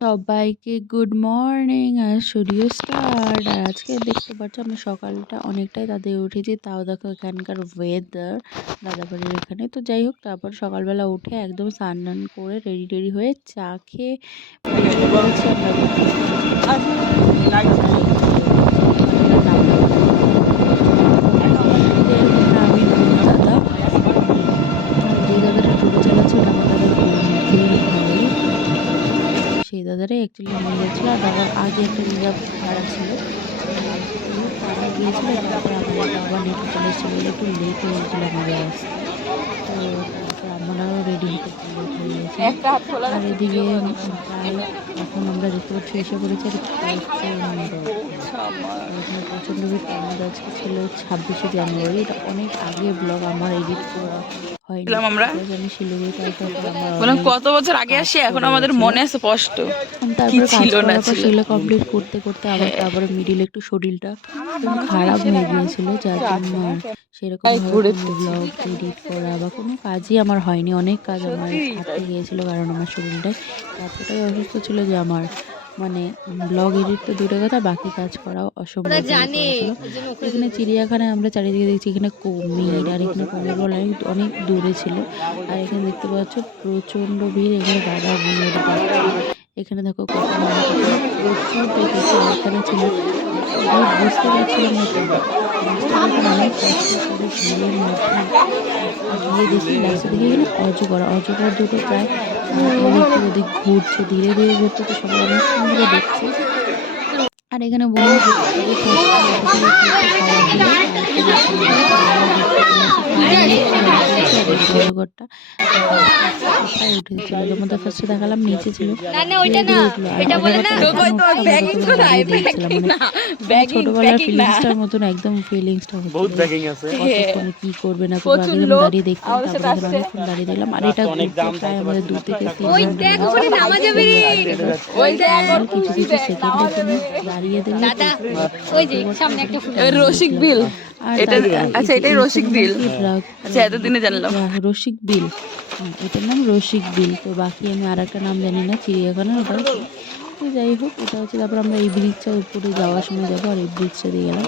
সবাইকে good morning আর studio start. আর আজকে দেখতে পাচ্ছ আমি সকালটা অনেকটাই তাদের উঠেছি, তাও দেখো এখানকার ওয়েদার দাদাবাড়ির এখানে। তো যাই হোক, তারপর সকালবেলা উঠে একদম স্নান টান করে রেডি টেডি হয়ে চা খেয়ে বেরিয়ে পড়েছি আমরা আমি দাদা যে দাদাটা টোটো চালাচ্ছে ওটা আমার দাদার বন্ধুর ভাই। সেই দাদারাই অ্যাকচুয়ালি নিয়ে যাচ্ছিলো, আর দাদার আগে একটা রিজার্ভ ভাড়া ছিল, তারা গিয়েছিলো। তারপরে আমাদের আবার হেঁটে চলে এসেছিলো, একটু লেট হয়ে গেছিলো আমাদের আসতে। তো তারপর আমরাও রেডি হতে লেট হয়ে গেছে। আর এদিকে প্রায় এখন আমরা দেখতে পাচ্ছি এসে পড়েছি আর এখানে প্রচণ্ড ভিড়। আমাদের আজকে ছিল 26শে জানুয়ারি। এটা অনেক আগে ব্লগ আমার এডিট করা হয়নি। আমি শিলিগুড়িতে আসার পর আমরা কত বছর আগে আসি, এখন আমাদের মনে আছে স্পষ্ট। তারপরে কাজ করার পর সেগুলো কমপ্লিট করতে করতে আবার তারপরে মিডিলে একটু শরীরটা খারাপ হয়ে গিয়েছিল, যার জন্য আর সেরকম ব্লগ এডিট করা বা কোনো কাজই আমার হয়নি। অনেক কাজ আমার আটকে গিয়েছিল, কারণ আমার শরীরটাই এতটাই অসুস্থ ছিল যে আমার মানে ব্লগ এডিট তো দূরে কথা, বাকি কাজ করাও অসম্ভব হয়ে পড়েছিল। এখানে চিড়িয়াখানায় আমরা চারিদিকে দেখছি এখানে কুমির, আর এখানে কুমির বলে অনেক দূরে ছিল। আর এখানে দেখতে পাচ্ছ প্রচণ্ড ভিড়। এখানে দাদা বোনের এখানে দেখো প্রচুর দেখেছি। এখানে ছিল বুঝতে পারছিলাম না, অনেক কষ্ট করে ভিড়ের মধ্যে গিয়ে দেখি লাস্টে দেখি এখানে অজগর দুটো প্রায় এদিক ওদিক ঘুরছে, ধীরে ধীরে ঘুরতে, তো সবাই অনেকক্ষণ ধরে দেখছে। আর এখানে বলুন অজগরটা উঠেছিল, তোমাদের ফার্স্টে দেখালাম নিচে ছিল, ছোটবেলার ফিলিংসটার মতন একদম ফিলিংসটা কতক্ষণে কি করবে না করবে আগে আমি দাঁড়িয়ে দেখতাম, তারপরে অনেকক্ষণ দাঁড়িয়ে দেখলাম। আর এটা প্রায় আমাদের 2 থেকে 3 কিছু কিছু সেকেন্ডের জন্য দাঁড়িয়ে রসিক বিল, আচ্ছা এটাই রসিক বিল, আচ্ছা এতদিনে জানলাম রসিক বিল, এটার নাম রসিক বিল। তো বাকি আমি আর একটা নাম জানি না চিড়িয়াখানা ওটা। তো যাই হোক, এটা হচ্ছে তারপর আমরা এই ব্রিজটা উপরে যাওয়ার সময় যাবো, আর এই ব্রিজটা দিয়ে গেলাম,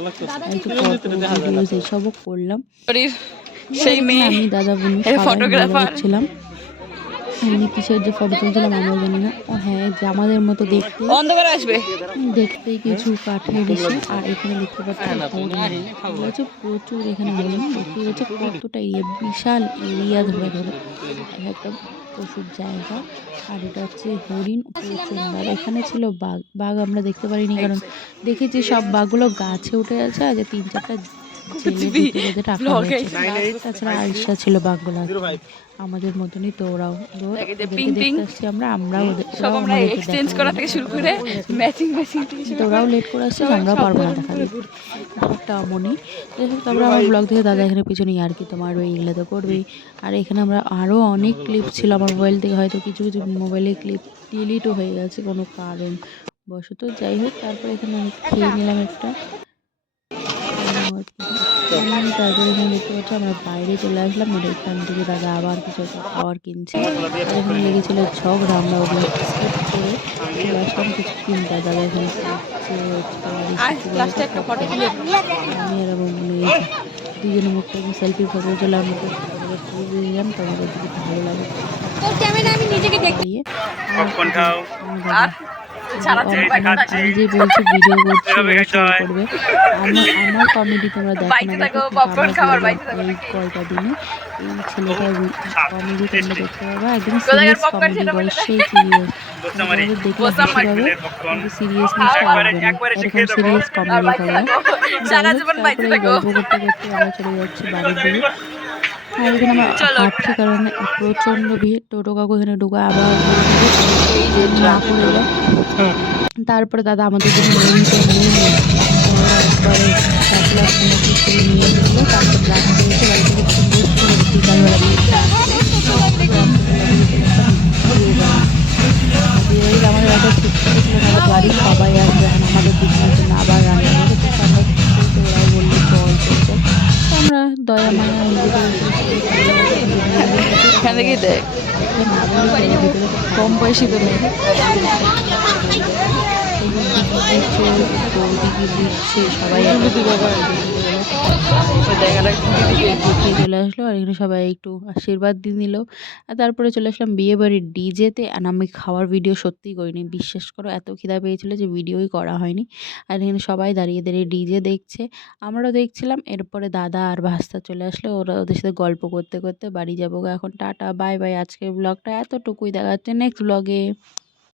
একটু ফটো ভিডিওস এইসবও করলাম। সেই মেয়ে আমি দাদা বোন ফটোগ্রাফার ছিলাম। এমনি কিসের যে ফটো তুলছিলাম আমরা জানি না। ও হ্যাঁ, যে আমাদের মতো দেখতে দেখতেই কিছু কাঠের এসে। আর এখানে দেখতে পাচ্ছি প্রচুর, এখানে দেখতে পাচ্ছি কতটা এরিয়া, বিশাল এরিয়া ধরে ধরে একটা পশুর জায়গা। আর এটা হচ্ছে হরিণ প্রচণ্ড। আর এখানে ছিল বাঘ আমরা দেখতে পারিনি, কারণ দেখেছি সব বাঘগুলো গাছে উঠে আছে, আর যে 3-4টা জেলে রাখা হয়েছে। তাছাড়া আর ইচ্ছা ছিল বাঘগুলো আমাদের মতনই, তো ওরাও দেখতে আসছি আমরাও ওরাও লেট করে আসছে, আমরাও পারবো না দেখা দিতে একটা মনে। তারপরে আমার ব্লগ থেকে দাদা এখানে পিছনে আর কি তোমার এইগুলো তো করবেই। আর এখানে আমরা আরও অনেক ক্লিপ ছিল আমার মোবাইল থেকে, হয়তো কিছু কিছু মোবাইলে ক্লিপ ডিলিটও হয়ে গেছে কোনো কারণ বশত। যাই হোক, তারপরে এখানে আমি খেয়ে নিলাম একটা। তারপরে এখানে দেখতে পাচ্ছি আমরা বাইরে চলে আসলাম, আর এখান থেকে দাদা আবার কিছু একটা খাওয়ার কিনছে। আর এখানে লেগেছিল ঝগড়া, আমরা ওগুলো স্কিপ করে চলে আসলাম কিছু কিনতে। দাদা এখানে আমি আর আমার মেয়ে দুজনের মুখটা সেলফি ফটো চলে আমাকে দিলাম, তোমাদের দিকে ভালো লাগে আমি যে বলছি ভিডিও করছি করবে, আমার কমেডি তোমরা দেখো না, দেখো এই কয়টা দিনে এই ছেলেটার কমেডি তোমরা দেখতে পাবে, একদম সিরিয়াস কমেডি করে, সেই সিরিয়াস দেখলে হাসি পাবে, কিন্তু সিরিয়াসনেস এরকম সিরিয়াস কমেডি করে। তারপরে গল্প করতে করতে আমরা চলে যাচ্ছি বাড়ির দিকে। আর এখানে আমরা হাঁটছি, কারণ প্রচণ্ড ভিড়। টোটো কাকু এখানে ঢুকে আবার না করে এলো। তারপরে দাদা আমাদের জন্য একবারে 7 লাখ করে নিয়ে এসেছিলো। তারপর রাস্তায় এসে বাড়ি থেকে বিকালবেলা আমাদের একটা ঠিকঠাক ছিল না, বাড়ির সবাই আসবে, আমাদের দুজনের জন্য আবার রান্না করে ওরাও বললো জল চলছে। আমরা দয়া মায়া এখান থেকেই দেখ তোকে না বললেই চলে, ভিতরে তো কম বয়সী তো মেয়ে। দিদি চোর বৌদিকে দিচ্ছে, সবাই দেখিয়ে চলে আসলো। আর এখানে সবাই একটু আশীর্বাদ দিয়ে নিল। আর তারপরে চলে আসলাম বিয়েবাড়ির ডিজেতে। আর আমি খাওয়ার ভিডিও সত্যিই করিনি, বিশ্বাস করো, এত খিদা পেয়েছিল যে ভিডিওই করা হয়নি। আর এখানে সবাই দাঁড়িয়ে দাঁড়িয়ে ডিজে দেখছে, আমরাও দেখছিলাম। এরপরে দাদা আর ভাস্তা চলে আসলো, ওরা ওদের সাথে গল্প করতে করতে বাড়ি যাবো। এখন টাটা বাই বাই, আজকের ব্লগটা এতটুকুই, দেখা যাচ্ছে নেক্সট ব্লগে।